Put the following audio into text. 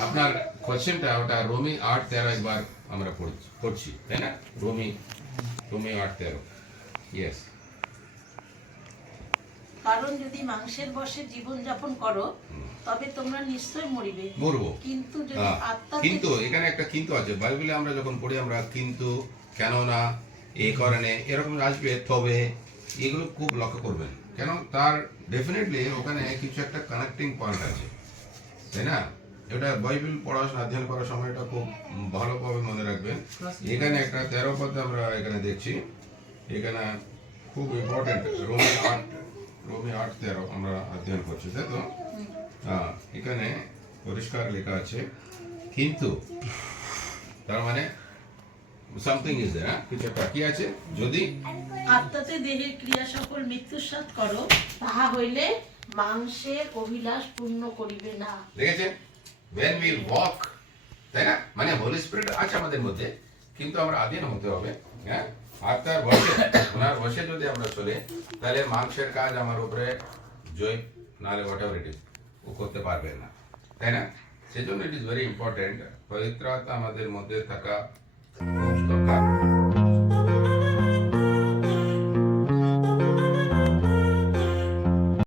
আপনার কোশ্চেনটা ওটা রোমি আট তেরো একবার আমরা পড়ছি- পড়ছি তাই না? রোমি রোমি আট তেরো। ইয়েস কারণ যদি মাংসের বশে জীবন যাপন করো তবে তোমরা নিশ্চয় মরিবে। মরবো। কিন্তু যদি হ্যাঁ, আত্মা কিন্তু এখানে একটা কিন্তু আছে বাইবেলে আমরা যখন পড়ি আমরা কিন্তু কেননা এই কারণে এরকম আসবে তবে এগুলো খুব লক্ষ্য করবেন। কেন? তার ডেফিনেটলি ওখানে কিছু একটা কানেক্টিং পয়েন্ট আছে। তাই না? এটা বাইবেল পড়াশোনা অধ্যয়ন করার সময় এটা খুব ভালোভাবে মনে রাখবেন। এখানে একটা তেরো পদ আমরা এখানে দেখছি। এখানে খুব ইম্পর্টেন্ট রোমি আট রোমি আট তেরো আমরা অধ্যয়ন করছি, তাই তো? হ্যাঁ এখানে পরিষ্কার লেখা আছে, কিন্তু তার মানে সামথিং ইজ দেয়ার কিছু একটা কি আছে? যদি আত্মাতে দেহের ক্রিয়া সকল মৃত্যুর সাথ করো, তাহা হইলে মাংসের অভিলাষ পূর্ণ করিবে না। দেখেছেন? When we walk, তাই না? মানে হোলি স্পিরিট আছে আমাদের মধ্যে, কিন্তু আমরা হতে হবে হ্যাঁ? বসে, ওনার বসে যদি আমরা চলে, তাহলে মাংসের কাজ আমার উপরে জয়, নাহলে হোয়াট এভার ইট ও করতে পারবেন না। তাই না? সেজন্য ইট ইজ ভেরি ইম্পর্টেন্ট পবিত্র আত্মা আমাদের মধ্যে থাকা